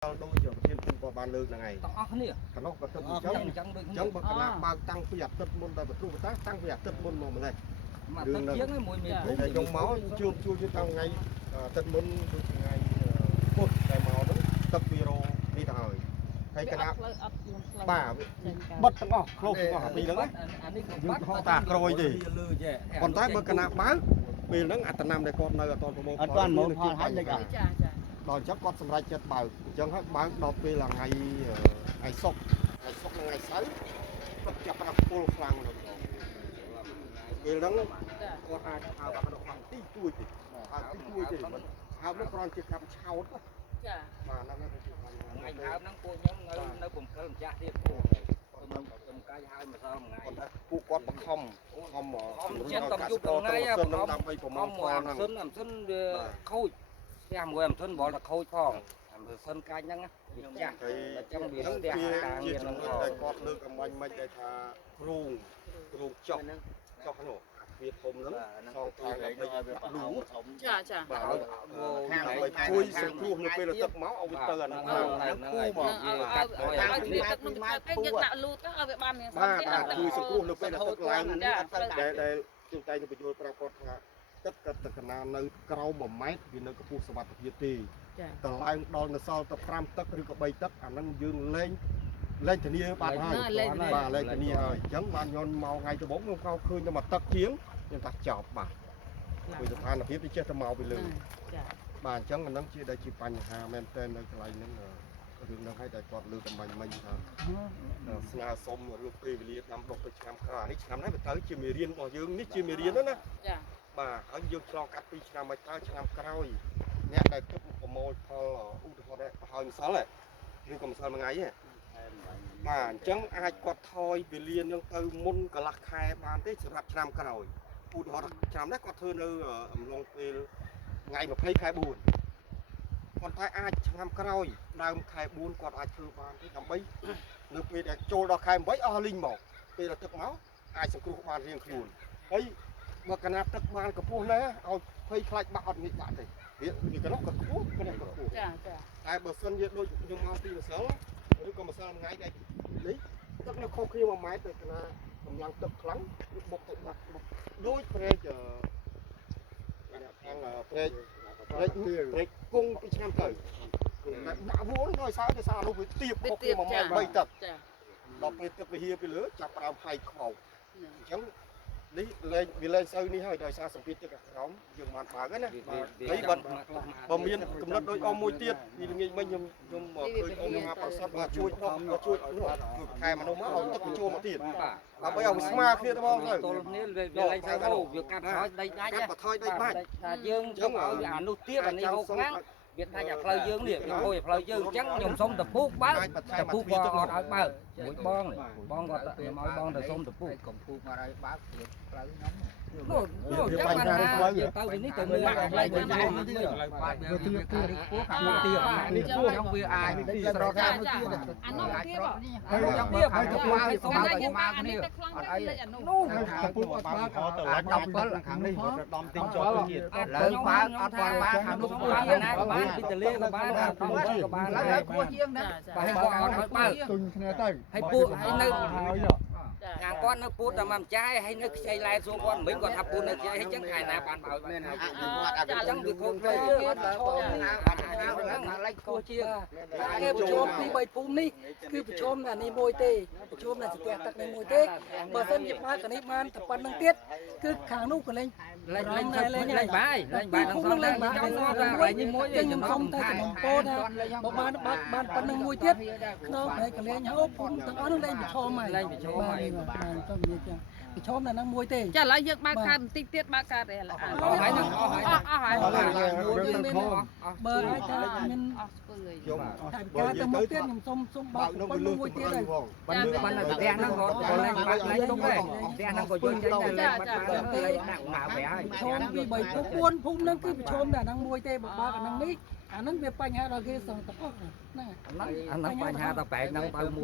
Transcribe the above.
đôi giờ thiên cung qua ban lương là ngày cả nó có tâm chẳng bậc là bao tăng quy hoạch tất môn đại vật trụ tăng quy hoạch tất môn một này đường là dòng máu chưa chưa tăng ngay tất môn ngày cột đại máu đó tập video đi thời hay cái nào bà bất tăng ngọc không ngọc bị lớn họ tạc rồi gì còn tái bậc nào bán vì nó ăn năm đây con nơi toàn bộ toàn môn họ hay đấy cả đòi chắc con sầm rai chết bờ chân hết bán đọc vì là ngày sốc là ngày sấy tất cả các cô phang rồi vì nó con ai thao các động bằng tí chui thì thao nó còn chỉ cầm cháo đó mà nó ngày thao nó cô nhóm nó cùng cái làm cha đi cùng cái hai mà sao ngày cụ quát bậc không trên tầm chụp tầm ngay không xuân khôi em người em thân bỏ là khôi phong sân cay nhá trong biển đẹp càng nhiều lắm con nước mình để thà ruộng chọc cái nổ Việt hôm lắm sau thay là bây lũ bảo hàng chui sừng cua nó bây là tập máu ông tơ là nó khu mà chui sừng cua nó bây là tập làng để chúng ta bây giờ pra cột tất cả tất cả nơi cầu một mét vì nơi có phụ sản vật việt thì từ lại đo là sau tập 5 tấcឬក៏3 tấcអានឹងយើងលេងធានាបានហើយបាទលេងធានាហើយអញ្ចឹងបានញ៉ាំមកថ្ងៃដំបូងខ្ញុំខោឃើញតែមួយតឹកជាងខ្ញុំថាចប់បាទពីស្ថានភាពវាចេះតែមកពីលើបាទអញ្ចឹងអានឹងជាដែលជាបញ្ហាមែនតើនៅកន្លែងហ្នឹងរឿងហ្នឹងឲ្យតែគាត់លើកកំបាញ់មិញថាស្នើសុំរឿងពេលវេលាដាំដុះទៅឆ្នាំក្រោយនេះឆ្នាំនេះទៅជាមេរៀនរបស់យើងនេះជាមេរៀនណាចាបាទហើយយើងឆ្លងកាត់2ឆ្នាំមកតើឆ្នាំក្រោយអ្នកដែលគិតប្រមូលផលឧទាហរណ៍ប្រហោយម្សិលឬក៏ម្សិលមួយថ្ងៃទេបាទអញ្ចឹងអាចគាត់ថយវេលានឹងទៅមុនកន្លះខែបានទេសម្រាប់ឆ្នាំក្រោយឧទាហរណ៍ឆ្នាំនេះគាត់ធ្វើនៅអំឡុងពេលថ្ងៃ20ខែ4គាត់តែអាចឆ្នាំក្រោយដើមខែ4គាត់អាចធ្វើបានទេដើម្បីនៅពេលដែលចូលដល់ខែ8អស់លីងមកពេលដែលទឹកមកអាចសង្គ្រោះបានរៀងខ្លួនហើយបើកណាទឹកបានកម្ពស់ណាឲ្យភ័យខ្លាចបាក់អត់ងាយបាក់ទេវាកណោះក៏ខ្ពស់ក៏នេះក៏ខ្ពស់ចាតែបើសិនជាដូចខ្ញុំមកពីម្សិលឬក៏ម្សិលថ្ងៃដែលនេះទឹកនៅខុសគ្នា1ម៉ែត្រទៅកណាកម្លាំងទឹកខ្លាំងបុកទៅបាក់ដូចព្រែកខាងព្រែកគង់ពីឆ្នាំទៅដាក់វល់ដោយសារទៅសារនោះវាទៀបខុសគ្នា1ម៉ែត្រ3ទឹកដល់ពេលទឹកវាហៀពីលើចាប់ផ្ដើមហាយខ្វោកអញ្ចឹងនេះវាលេងសូវនេះហើយដោយសារសម្ពាធទឹកក្រោមយើងបានបើកណាហើយបើមានកំណត់ដូចអមមួយទៀតពីល្ងាចមិញខ្ញុំឃើញអមមកប្រសិទ្ធមកជួយនោះជួយខែមនុស្សមកឲ្យទឹកចូលមកទៀតដើម្បីឲ្យស្មារគ្នាទៅបងទៅទល់នេះវាលេងសូវវាកាត់ថយដីដាច់កាត់ថយដីដាច់ថាយើងទុកឲ្យអានោះទៀតអានេះហូបខ្លាំងវាថាផ្លូវយើងនេះវាហូរផ្លូវយើងអញ្ចឹងខ្ញុំសុំតពូកបើតពូកក៏អត់ឲ្យបើមួយបងគាត់ខ្ញុំឲ្យបងទៅសុំតពូកកំពូកមកឲ្យបើផ្លូវខ្ញុំនោះចាំបានទៅនេះទៅមើលកន្លែងវិញនេះវាទីពោះខាងទីនេះពោះខ្ញុំវាអាចស្រកខាងនោះទៀតអានោះទៀតហើយខ្ញុំមើលឲ្យទៅមកឲ្យសុំទៅមកគ្នាអត់អីនោះតពូកអត់បើទៅ17ខាងនេះដំទិញចូលទៀតលើបើអត់បានបើខាងនោះបានពីតលេក៏បានខាងនោះក៏បានហើយគួរជាងណាបើគាត់អត់បើទុញគ្នាទៅហើយពួកហើយនៅខាងគាត់នៅពូតតែមកម្ចាស់ហើយនៅខ្ចីឡែសួរគាត់មិនគាត់ថាពូនៅខ្ចីហើយចឹងខែណាបានបើមែនហើយគាត់ចឹងវាគ្រប់ទៅគាត់ណាឡៃគោះជាងគេប្រជុំពី3ភូមិនេះគឺប្រជុំអានេះមួយទេប្រជុំនៅស្ទះទឹកនេះមួយទេបើសិនជាបើកនេះបានតែប៉ុណ្្នឹងទៀតគឺខាងនោះក៏លេងបាយនឹងសងលេងបាយខ្ញុំស្គាល់ថាថ្ងៃនេះមួយខ្ញុំសុំតែចំពោះថាបើបានប៉ុណ្្នឹងមួយទៀតក្នុងឯកលេងហូបភូមិទាំងអស់នោះលេងប្រជុំហើយលេងប្រជុំហើយទៅនិយាយចឹងប្រជុំនៅហ្នឹងមួយទេចាឥឡូវយើងបើកកើតបន្តិចទៀតបើកកើតទេឥឡូវអស់ហើយមួយទៀតមានបើឲ្យតែមានអស់ស្ពើយខ្ញុំការទៅមកទៀតខ្ញុំសុំបើកប៉ុណ្្នឹងមួយទៀតហើយប៉ុណ្្នឹងបានតែផ្ទះហ្នឹងក៏លេងបើកលេងទុកដែរផ្ទះហ្នឹងក៏យើងចេញទៅលេងបាត់បានទេដាក់មកបែរហើយប្រជុំពី3ភូមិ4ភូមិហ្នឹងគឺប្រជុំតែហ្នឹងមួយទេបើបើកអាហ្នឹងនេះអាហ្នឹងវាបញ្ហាដល់គេសងទាំងអស់ណាអាហ្នឹងបញ្ហាដល់បែកហ្នឹងបើ